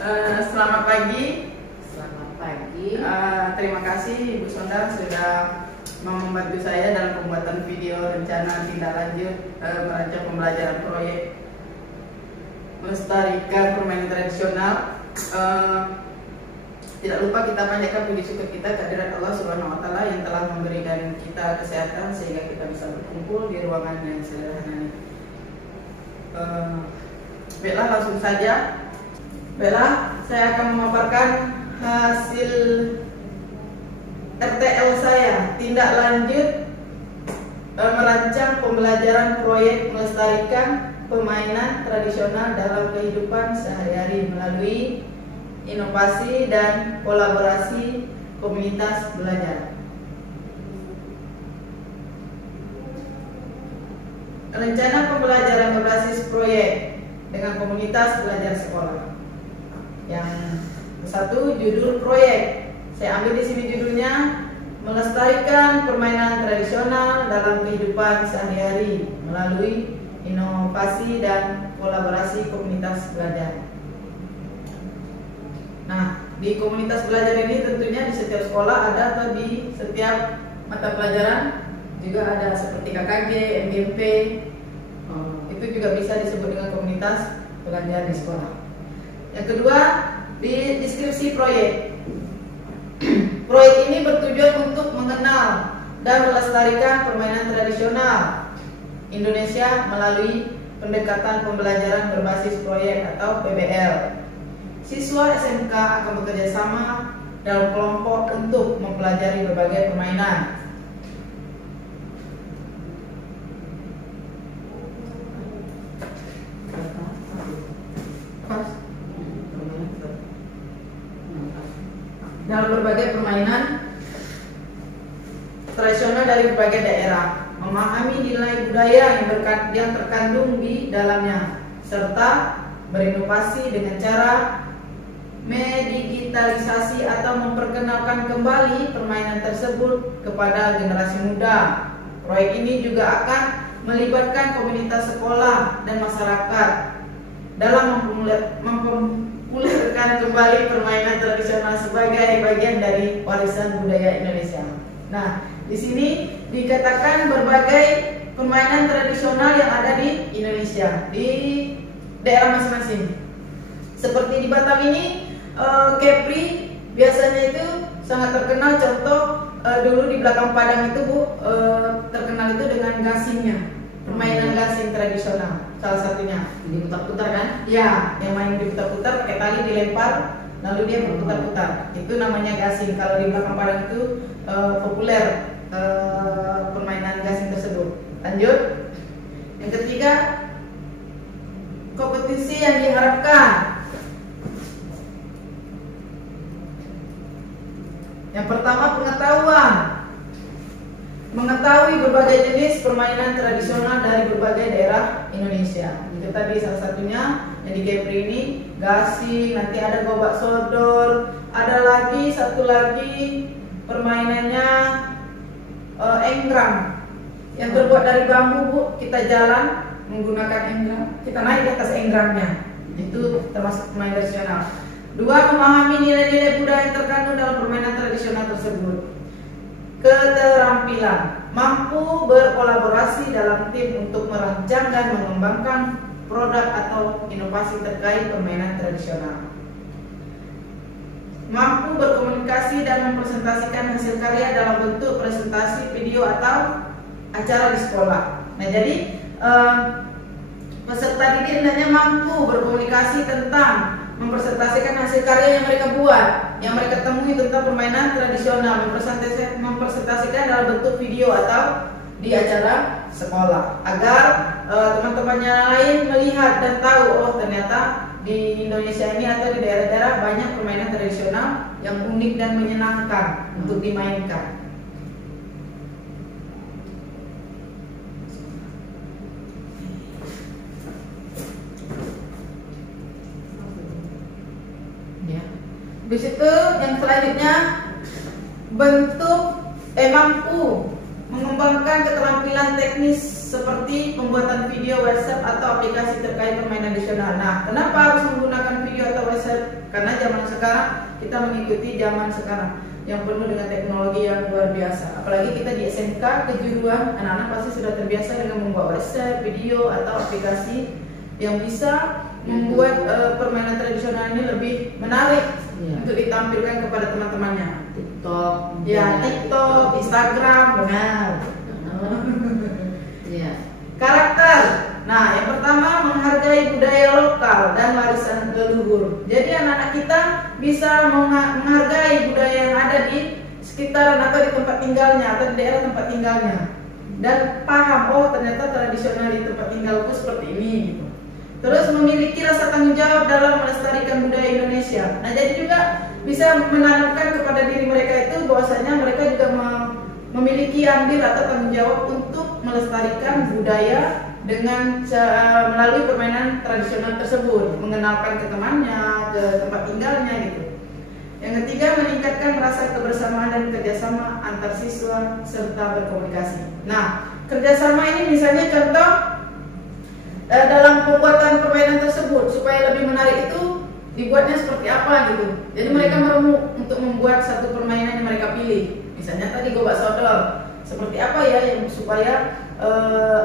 Selamat pagi. Selamat pagi. Terima kasih Ibu Sondang sudah membantu saya dalam pembuatan video rencana tindak lanjut merancang pembelajaran proyek melestarikan permainan tradisional. Tidak lupa kita panjatkan puji syukur kita kehadirat Allah Subhanahu wa Ta'ala yang telah memberikan kita kesehatan sehingga kita bisa berkumpul di ruangan yang sederhana ini. Baiklah, langsung saja. Baiklah, saya akan memaparkan hasil RTL saya, tindak lanjut merancang pembelajaran proyek melestarikan permainan tradisional dalam kehidupan sehari-hari melalui inovasi dan kolaborasi komunitas belajar. Rencana pembelajaran berbasis proyek dengan komunitas belajar sekolah. Yang satu, judul proyek. Saya ambil di sini judulnya melestarikan permainan tradisional dalam kehidupan sehari-hari melalui inovasi dan kolaborasi komunitas belajar. Nah, di komunitas belajar ini tentunya di setiap sekolah ada atau di setiap mata pelajaran juga ada, seperti KKG, MGMP. Itu juga bisa disebut dengan komunitas belajar di sekolah. Yang kedua, di deskripsi proyek. Proyek ini bertujuan untuk mengenal dan melestarikan permainan tradisional Indonesia melalui pendekatan pembelajaran berbasis proyek atau PBL. Siswa SMK akan bekerja sama dalam kelompok untuk mempelajari berbagai permainan. Dalam berbagai permainan tradisional dari berbagai daerah, memahami nilai budaya yang terkandung di dalamnya, serta berinovasi dengan cara mendigitalisasi atau memperkenalkan kembali permainan tersebut kepada generasi muda. Proyek ini juga akan melibatkan komunitas sekolah dan masyarakat dalam mempopulerkan kembali permainan tradisional sebagai bagian dari warisan budaya Indonesia. Nah, di sini dikatakan berbagai permainan tradisional yang ada di Indonesia, di daerah masing-masing. Seperti di Batam ini, Kepri biasanya itu sangat terkenal. Contoh dulu di belakang Padang itu terkenal itu dengan gasingnya, permainan gasing tradisional. Salah satunya Diputar-putar kan? ya, yang main diputar-putar pakai tali dilempar, lalu dia berputar-putar. Itu namanya gasing. Kalau di belakang Padang itu populer permainan gasing tersebut. Lanjut. Yang ketiga, kompetisi yang diharapkan. Yang pertama, pengetahuan. Mengetahui berbagai jenis permainan tradisional dari berbagai daerah Indonesia. Itu tadi salah satunya yang di Kepri ini gasing, nanti ada gobak sodor, ada lagi satu lagi permainannya enggrang yang terbuat dari bambu, Bu. Kita jalan menggunakan enggrang, kita naik di atas enggrangnya. Itu termasuk permainan tradisional. Dua, memahami nilai-nilai budaya yang terkandung dalam permainan tradisional tersebut. Keterampilan, mampu berkolaborasi dalam tim untuk merancang dan mengembangkan produk atau inovasi terkait permainan tradisional. Mampu berkomunikasi dan mempresentasikan hasil karya dalam bentuk presentasi, video atau acara di sekolah. Nah, jadi peserta didik hendaknya mampu berkomunikasi tentang mempresentasikan hasil karya yang mereka buat, yang mereka temui tentang permainan tradisional, mempresentasikan dalam bentuk video atau di acara sekolah, agar teman-temannya lain melihat dan tahu, oh ternyata di Indonesia ini atau di daerah-daerah banyak permainan tradisional yang unik dan menyenangkan untuk dimainkan. Di situ yang selanjutnya, mampu mengembangkan keterampilan teknis seperti pembuatan video, WhatsApp atau aplikasi terkait permainan tradisional. Nah, kenapa harus menggunakan video video atau website, karena zaman sekarang kita mengikuti zaman sekarang yang penuh dengan teknologi yang luar biasa. Apalagi kita di SMK kejuruan, anak-anak pasti sudah terbiasa dengan membuat website, video atau aplikasi yang bisa membuat permainan tradisional ini lebih menarik untuk ditampilkan kepada teman-temannya. TikTok, Ya, TikTok, Instagram, benar. Ya. Karakter. Nah, yang pertama menghargai budaya lokal dan warisan leluhur. Jadi anak-anak kita bisa menghargai budaya yang ada di sekitaran atau di tempat tinggalnya atau di daerah tempat tinggalnya, dan paham, oh ternyata tradisional di tempat tinggalku seperti ini gitu. Terus memiliki rasa tanggung jawab dalam melestarikan budaya Indonesia. Nah, jadi juga bisa menanamkan kepada diri mereka itu bahwasanya mereka juga memiliki andil atau tanggung jawab untuk melestarikan budaya dengan melalui permainan tradisional tersebut, mengenalkan ke temannya, ke tempat tinggalnya gitu. Yang ketiga, meningkatkan rasa kebersamaan dan kerjasama antar siswa serta berkomunikasi. Nah, kerjasama ini misalnya contoh dalam pembuatan permainan tersebut supaya lebih menarik itu dibuatnya seperti apa gitu. Jadi mereka meremuk untuk membuat satu permainan yang mereka pilih. Misalnya tadi gobak sodor, seperti apa ya yang supaya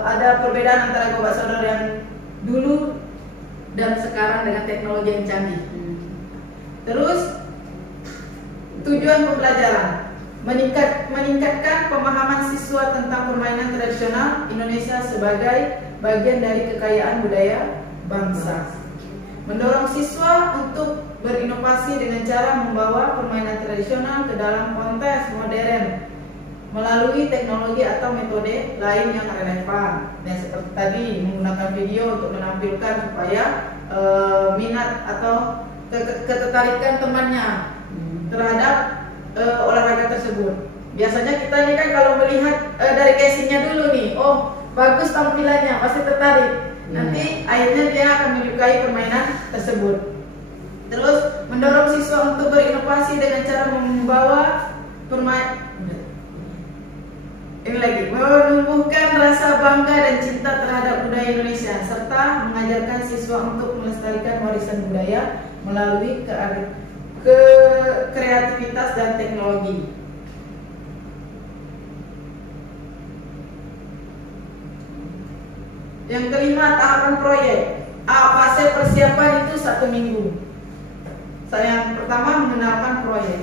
ada perbedaan antara gobak sodor yang dulu dan sekarang dengan teknologi yang canggih. Terus tujuan pembelajaran, meningkatkan pemahaman siswa tentang permainan tradisional Indonesia sebagai bagian dari kekayaan budaya bangsa. Mendorong siswa untuk berinovasi dengan cara membawa permainan tradisional ke dalam konteks modern melalui teknologi atau metode lain yang relevan. Nah, seperti tadi menggunakan video untuk menampilkan supaya minat atau ketertarikan temannya terhadap olahraga tersebut. Biasanya kita ini kan kalau melihat dari casingnya dulu nih, oh bagus tampilannya, pasti tertarik. Nanti akhirnya dia akan menyukai permainan tersebut. Terus mendorong siswa untuk berinovasi dengan cara membawa menumbuhkan rasa bangga dan cinta terhadap budaya Indonesia serta mengajarkan siswa untuk melestarikan warisan budaya melalui kreativitas dan teknologi. Yang kelima, tahapan proyek. Fase persiapan itu 1 minggu. Yang pertama, mengenalkan proyek.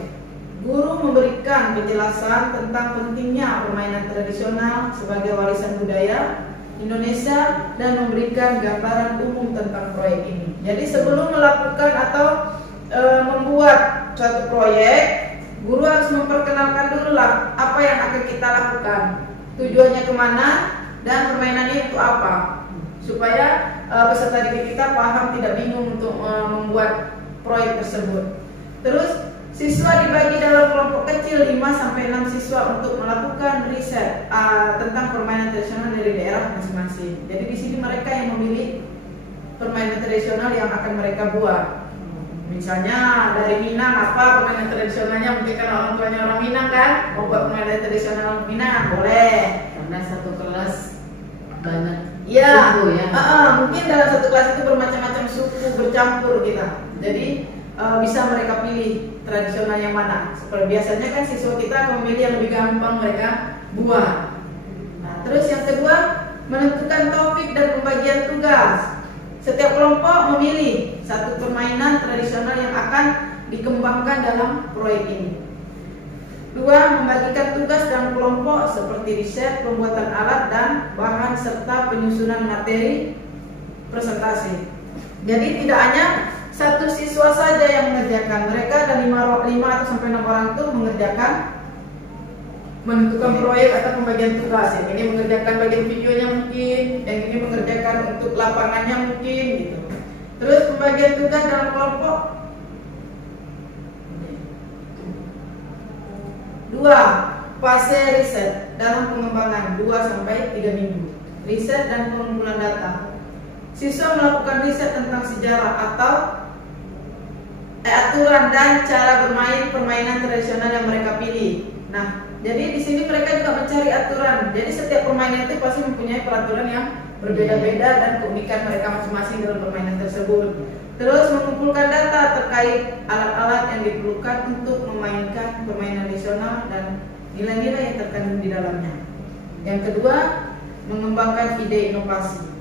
Guru memberikan penjelasan tentang pentingnya permainan tradisional sebagai warisan budaya Indonesia dan memberikan gambaran umum tentang proyek ini. Jadi sebelum melakukan atau membuat suatu proyek, guru harus memperkenalkan dulu lah apa yang akan kita lakukan, tujuannya kemana, dan permainan itu apa, supaya peserta didik kita paham, tidak bingung untuk membuat proyek tersebut. Terus siswa dibagi dalam kelompok kecil 5-6 siswa untuk melakukan riset tentang permainan tradisional dari daerah masing-masing. Jadi di sini mereka yang memilih permainan tradisional yang akan mereka buat. Misalnya dari Minang, apa permainan tradisionalnya, mungkin karena orang tuanya orang Minang kan, mau buat permainan tradisional Minang, boleh. Karena satu kelas banyak ya, suku ya. Mungkin dalam satu kelas itu bermacam-macam suku bercampur kita. Jadi bisa mereka pilih tradisional yang mana. Seperti biasanya kan siswa kita akan memilih yang lebih gampang mereka buat. Nah, terus yang kedua, menentukan topik dan pembagian tugas. Setiap kelompok memilih satu permainan tradisional yang akan dikembangkan dalam proyek ini. 2. Membagikan tugas dalam kelompok seperti riset, pembuatan alat dan bahan serta penyusunan materi presentasi. Jadi tidak hanya satu siswa saja yang mengerjakan, mereka ada 5 atau sampai 6 orang itu mengerjakan, menentukan proyek atau pembagian tugas. Yang ini mengerjakan bagian videonya mungkin, yang ini mengerjakan untuk lapangannya mungkin gitu. Terus pembagian tugas dalam kelompok. 2. Fase riset dalam pengembangan 2-3 minggu. Riset dan pengumpulan data. Siswa melakukan riset tentang sejarah atau aturan dan cara bermain permainan tradisional yang mereka pilih. Nah, jadi di sini mereka juga mencari aturan. Jadi setiap permainan itu pasti mempunyai peraturan yang berbeda-beda dan keunikan mereka masing-masing dalam permainan tersebut. Terus mengumpulkan data terkait alat-alat yang diperlukan untuk memainkan permainan tradisional dan nilai-nilai yang terkandung di dalamnya. Yang kedua, mengembangkan ide inovasi.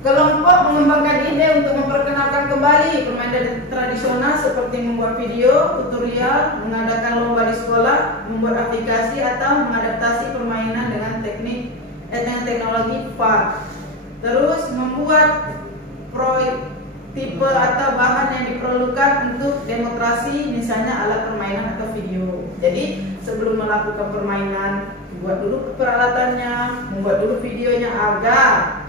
Kelompok mengembangkan ide untuk memperkenalkan kembali permainan tradisional seperti membuat video, tutorial, mengadakan lomba di sekolah, membuat aplikasi atau mengadaptasi permainan dengan dengan teknologi VAR. Terus membuat tipe atau bahan yang diperlukan untuk demonstrasi, misalnya alat permainan atau video. Jadi sebelum melakukan permainan, buat dulu peralatannya, membuat dulu videonya agar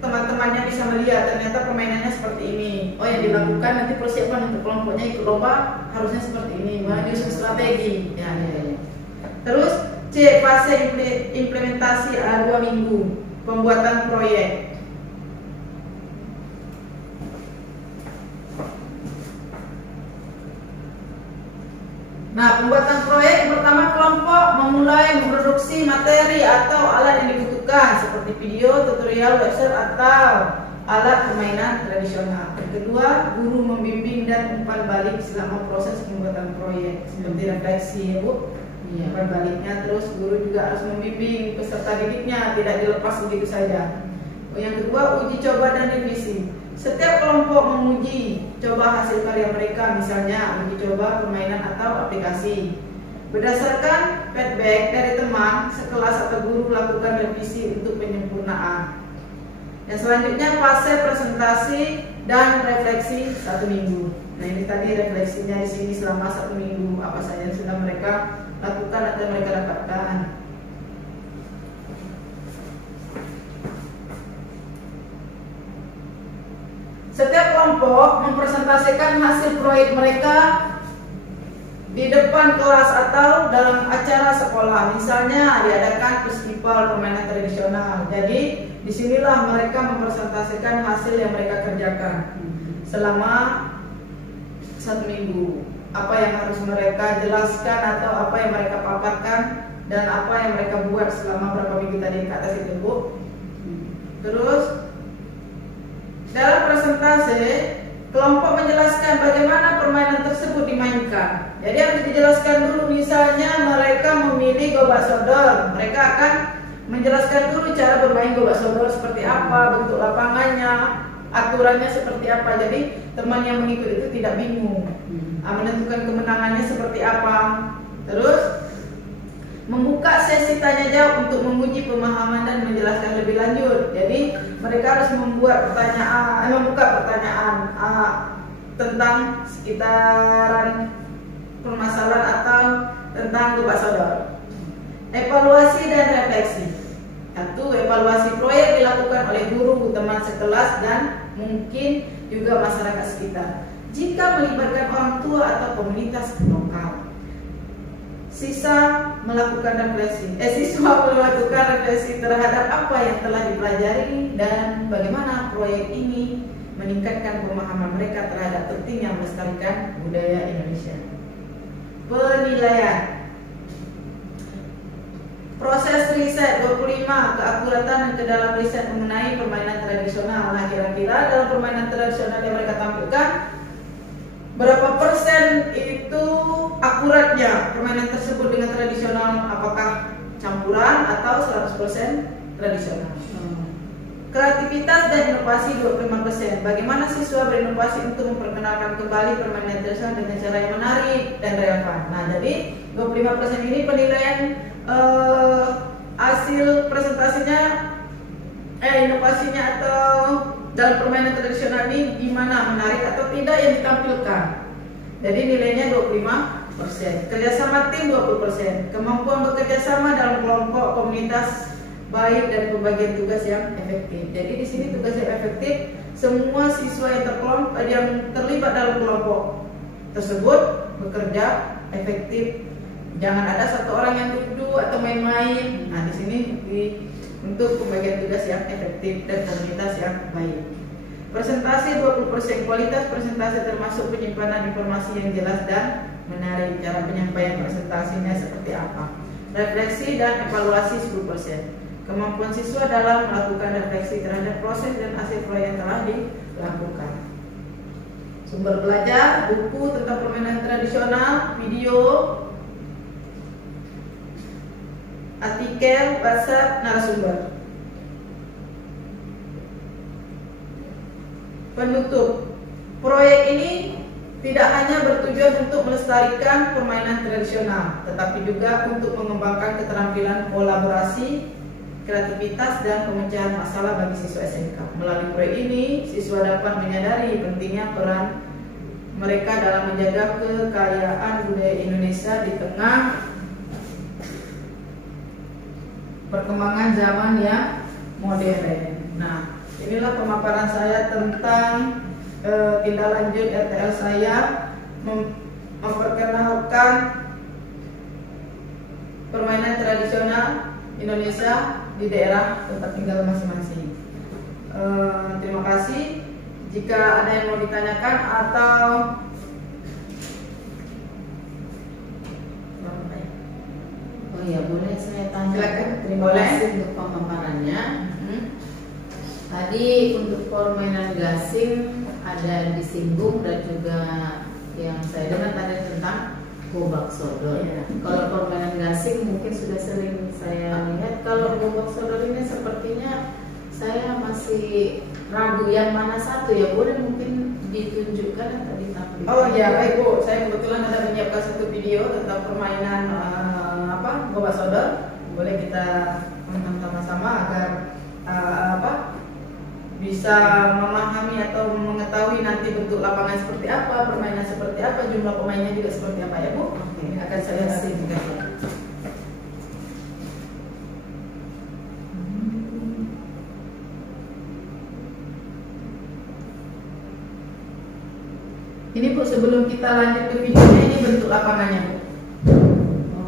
teman-temannya bisa melihat ternyata permainannya seperti ini. Oh, yang dilakukan nanti persiapan untuk kelompoknya ikut lomba harusnya seperti ini, menyusun strategi. Ya. Terus C, fase implementasi 2 minggu, pembuatan proyek. Nah, pembuatan proyek yang pertama, kelompok memulai memproduksi materi atau alat yang dibutuhkan seperti video, tutorial, website atau alat permainan tradisional. Yang kedua, guru membimbing dan umpan balik selama proses pembuatan proyek seperti refleksi, ya Bu. Umpan baliknya, terus guru juga harus membimbing peserta didiknya, tidak dilepas begitu saja. Yang kedua, uji coba dan revisi. Setiap kelompok menguji coba hasil karya mereka, misalnya uji coba permainan atau aplikasi. Berdasarkan feedback dari teman, sekelas atau guru lakukan revisi untuk penyempurnaan. Dan selanjutnya fase presentasi dan refleksi 1 minggu. Nah, ini tadi refleksinya di sini selama 1 minggu, apa saja yang sudah mereka lakukan atau mereka dapatkan. Setiap kelompok mempresentasikan hasil proyek mereka di depan kelas atau dalam acara sekolah. Misalnya diadakan festival permainan tradisional. Jadi disinilah mereka mempresentasikan hasil yang mereka kerjakan selama 1 minggu. Apa yang harus mereka jelaskan atau apa yang mereka paparkan dan apa yang mereka buat selama berapa minggu tadi ke atas itu, Bu. Terus dalam presentasi, kelompok menjelaskan bagaimana permainan tersebut dimainkan. Jadi harus dijelaskan dulu, misalnya mereka memilih gobak sodor, mereka akan menjelaskan dulu cara bermain gobak sodor seperti apa, bentuk lapangannya, aturannya seperti apa. Jadi teman yang mengikut itu tidak bingung, menentukan kemenangannya seperti apa. Terus membuka sesi tanya jawab untuk menguji pemahaman dan menjelaskan lebih lanjut. Jadi mereka harus membuka pertanyaan tentang sekitaran permasalahan atau tentang gobak sodor. Evaluasi dan refleksi. Satu, evaluasi proyek dilakukan oleh guru, teman sekelas, dan mungkin juga masyarakat sekitar. Jika melibatkan orang tua atau komunitas lokal. Siswa melakukan refleksi terhadap apa yang telah dipelajari dan bagaimana proyek ini meningkatkan pemahaman mereka terhadap pentingnya melestarikan budaya Indonesia. Penilaian. Proses riset 25, keakuratan dan kedalam riset mengenai permainan tradisional. Nah, kira-kira dalam permainan tradisional yang mereka tampilkan, berapa persen itu akuratnya permainan tersebut dengan tradisional, apakah campuran atau 100% tradisional. Kreativitas dan inovasi 25%. Bagaimana siswa berinovasi untuk memperkenalkan kembali permainan tradisional dengan cara yang menarik dan relevan. Nah, jadi 25% ini penilaian hasil presentasinya, inovasinya atau dalam permainan tradisional ini gimana, menarik atau tidak yang ditampilkan. Jadi nilainya 25%. Kerjasama tim 20%. Kemampuan bekerjasama dalam kelompok komunitas baik dan pembagian tugas yang efektif. Jadi di sini tugas yang efektif, semua siswa yang terlibat dalam kelompok tersebut bekerja efektif. Jangan ada satu orang yang duduk atau main-main. Nah, di sini untuk pembagian tugas yang efektif dan komunitas yang baik. Presentasi 20%, kualitas presentasi termasuk penyimpanan informasi yang jelas dan menarik. Cara penyampaian presentasinya seperti apa? Refleksi dan evaluasi 10%. Kemampuan siswa dalam melakukan refleksi terhadap proses dan hasil proyek yang telah dilakukan. Sumber belajar, buku tentang permainan tradisional, video, artikel, WhatsApp, narasumber. Penutup. Proyek ini tidak hanya bertujuan untuk melestarikan permainan tradisional, tetapi juga untuk mengembangkan keterampilan kolaborasi, kreativitas, dan pemecahan masalah bagi siswa SMK. Melalui proyek ini, siswa dapat menyadari pentingnya peran mereka dalam menjaga kekayaan budaya Indonesia di tengah perkembangan zaman yang modern. Nah, inilah pemaparan saya tentang tindak lanjut RTL saya memperkenalkan permainan tradisional Indonesia di daerah tempat tinggal masing-masing. Terima kasih. Jika ada yang mau ditanyakan atau Oh ya, boleh saya tanya? Silakan. Terima Boleh. kasih untuk pemaparannya. Tadi untuk permainan gasing ada disinggung dan juga yang saya dengar tadi tentang gobak sodor. Iya. Kalau permainan gasing mungkin sudah sering saya lihat. Kalau gobak sodor ini sepertinya saya masih ragu yang mana satu ya. Boleh mungkin ditunjukkan atau ditampilkan? Oh ya, baik Bu. Saya kebetulan ada menyiapkan satu video tentang permainan gobak sodor. Boleh kita tonton sama-sama agar bisa memahami atau mengetahui nanti bentuk lapangan seperti apa, permainan seperti apa, jumlah pemainnya juga seperti apa ya Bu. Oke. Akan saya kasih juga. Ini Bu, sebelum kita lanjut ke videonya, ini bentuk lapangannya Bu.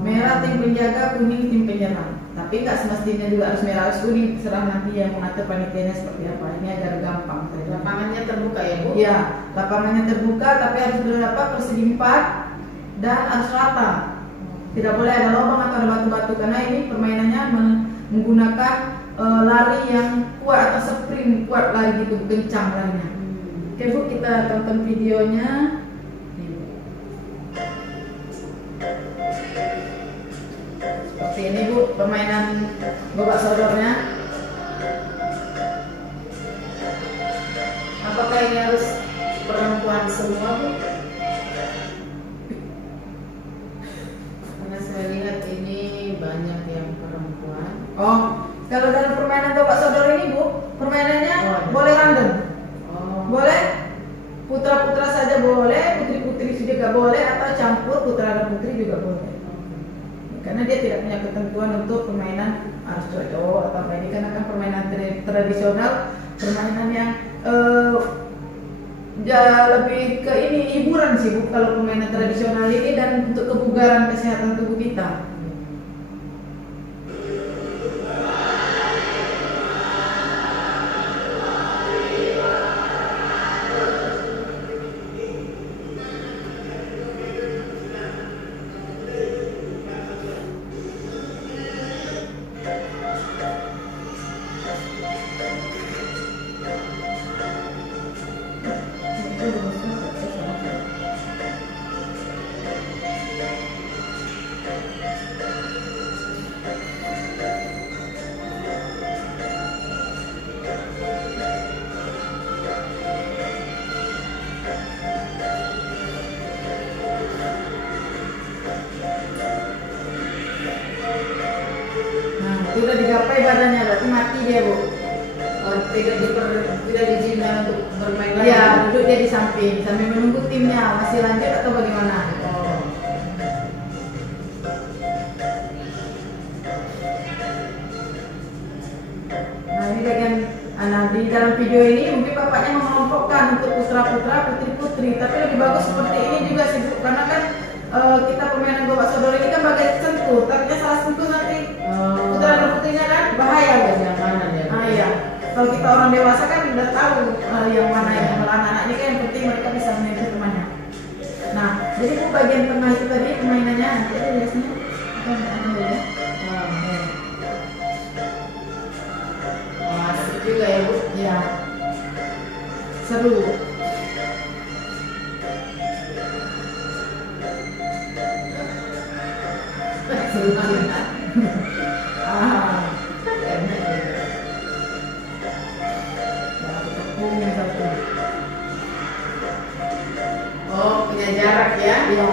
Merah tim penjaga, kuning tim penyerang. Tapi nggak semestinya juga harus merah harus kuning, serah nanti yang mengatur panitianya seperti apa. Ini agar gampang. Lapangannya terbuka ya Bu? Ya, lapangannya terbuka tapi harus berapa persegi 4 dan harus rata. Tidak boleh ada lubang atau ada batu-batu karena ini permainannya menggunakan lari yang kuat atau sprint kuat lari gitu, kencang larinya. Oke Bu, kita tonton videonya. Seperti ini Bu, permainan gobak sodornya. Apakah ini harus perempuan semua Bu? Karena saya lihat ini banyak yang perempuan. Oh, kalau dalam permainan gobak sodor ini Bu, permainannya boleh random. Boleh putra-putra saja boleh, putri-putri juga boleh, atau campur putra dan putri juga boleh. Karena dia tidak punya ketentuan untuk permainan harus cowok atau apa ini, karena kan permainan tradisional, permainan yang lebih ke ini hiburan sih Bu kalau permainan tradisional ini, dan untuk kebugaran kesehatan tubuh kita. Sudah digapai badannya, berarti mati dia Bu. Oh, tidak diizinkan untuk bermain lagi? Ya, duduk dia di samping sambil menunggu timnya masih lanjut atau bagaimana. Oh. Nah ini bagian di dalam video ini mungkin bapaknya mengelompokkan untuk putra-putra, putri-putri, tapi lebih bagus seperti ini juga sih Bu, karena kan kita permainan gobak sodor ini kan bagai sentuh, tapi salah sentuh nanti putra dan putrinya kan bahaya Bu. Jangan ya. Ah iya, kalau kita orang dewasa kan udah tahu yang mana yang kalau anak-anak ini kan yang penting mereka bisa main ke rumahnya. Nah, jadi Bu bagian tengah itu tadi permainannya nanti ada biasanya ya. Asik juga ya Bu. Ya, seru. Seru banget. Oh, punya jarak ya? Iya.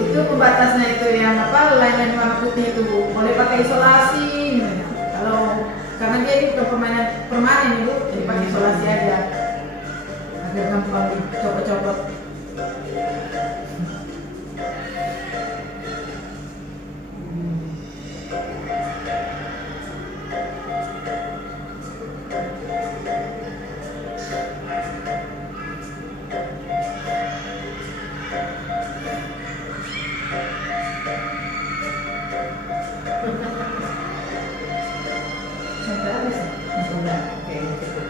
Itu pembatasnya itu yang apa, line warna putih itu Bu. Boleh pakai isolasi. Kalau karena dia ini bukan permanen Bu, jadi pakai isolasi aja. Agar gampang dicopot-copot. Sampai habis ya? Sudah. Oke, cukup.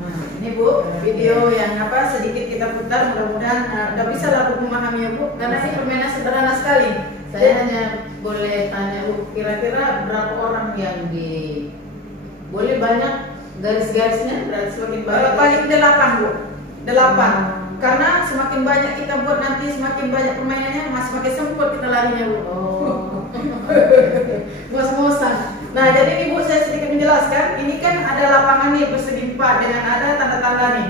Nah, ini Bu, video yang apa sedikit kita putar, mudah-mudahan udah bisa lah Bu memahami ya Bu, karena ini permainan sederhana sekali. Saya hanya boleh tanya Bu, kira-kira berapa orang yang boleh banyak garis-garisnya, berarti semakin banyak. Paling 8 Bu, 8. Karena semakin banyak kita buat nanti semakin banyak permainannya, semakin sempit kita larinya Bu. Oh. Ngos-ngosan. Nah, jadi nih Bu, saya sedikit menjelaskan. Ini kan ada lapangan nih persegi 4 dengan ada tanda-tanda nih.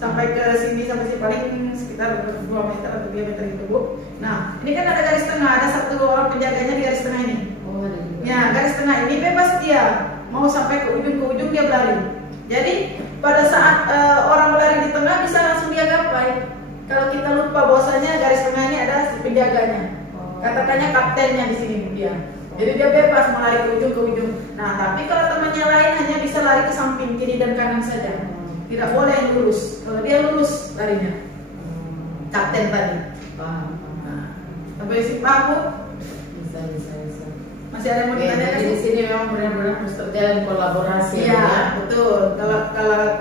Sampai ke sini sampai sini paling sekitar 2 meter atau 3 meter gitu Bu. Nah, ini kan ada garis tengah, ada satu orang penjaganya di garis tengah ini. Oh, ada juga. Ya, garis tengah ini bebas dia mau sampai ke ujung dia berlari. Jadi pada saat orang berlari di tengah bisa langsung dia gapai. Kalau kita lupa bahwasanya garis tengah ini ada si penjaganya. Katakannya kaptennya di sini dia. Jadi dia bebas mau lari ke ujung. Nah, tapi kalau temannya lain hanya bisa lari ke samping kiri dan kanan saja. Tidak boleh yang lurus. Kalau dia lurus larinya. Kapten tadi. Paham. Nah, sampai di sini paham Bu? Bisa. Masih ada yang mau Oke, ditanyakan? jadi di sini memang benar-benar harus terjalin kolaborasi. Iya, ya. betul. Kalau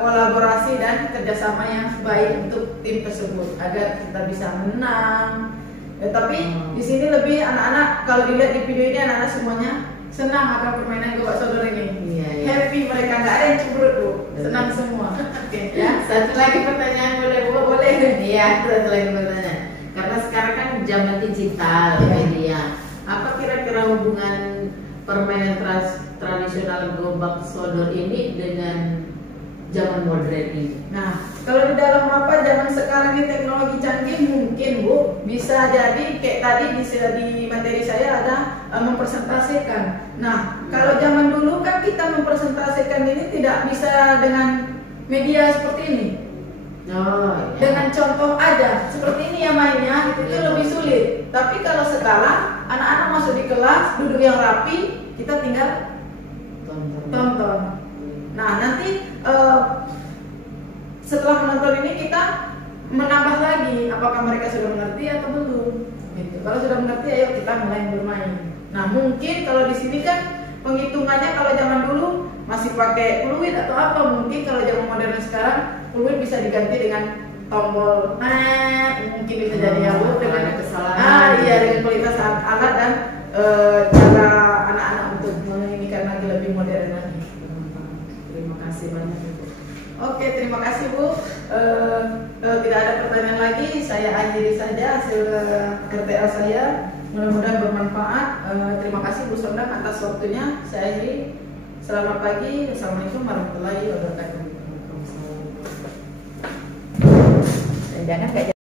kolaborasi dan kerjasama yang baik untuk tim tersebut agar kita bisa menang. Tapi di sini lebih anak-anak kalau dilihat di video ini anak-anak semuanya senang akan permainan gobak sodor ini. Iya. Happy mereka, nggak ada yang cemberut Bu. Senang semua. Oke, ya. Satu lagi pertanyaan boleh Bu? Boleh. Iya, satu lagi pertanyaan. Karena sekarang kan zaman digital media. Apa kira-kira hubungan permainan tradisional gobak sodor ini dengan zaman modern ini? Nah, kalau di dalam zaman sekarang ini teknologi canggih mungkin Bu bisa jadi kayak tadi di materi saya ada mempresentasikan. Nah, kalau zaman dulu kan kita mempresentasikan ini tidak bisa dengan media seperti ini. Oh, iya. Dengan contoh aja seperti ini ya mainnya itu lebih sulit. Tapi kalau sekarang anak-anak masuk di kelas duduk yang rapi, kita tinggal tonton. Nah, nanti setelah menonton ini kita menambah lagi apakah mereka sudah mengerti atau belum. Gitu. Kalau sudah mengerti, ayo kita mulai bermain. Nah, mungkin kalau di sini kan penghitungannya kalau zaman dulu masih pakai fluid atau apa, mungkin kalau zaman modern sekarang fluid bisa diganti dengan tombol mungkin bisa jadi ya Bu dengan kesalahan. Iya, dengan kualitas alat dan cara anak-anak untuk menginginkan lagi lebih modern lagi. Terima kasih banyak Bu. Oke, terima kasih Bu. Tidak ada pertanyaan lagi, saya akhiri saja hasil RTA saya. Mudah-mudahan bermanfaat. Terima kasih Bu Sondang atas waktunya. Saya akhiri. Selamat pagi. Assalamualaikum warahmatullahi wabarakatuh. Jangan kayak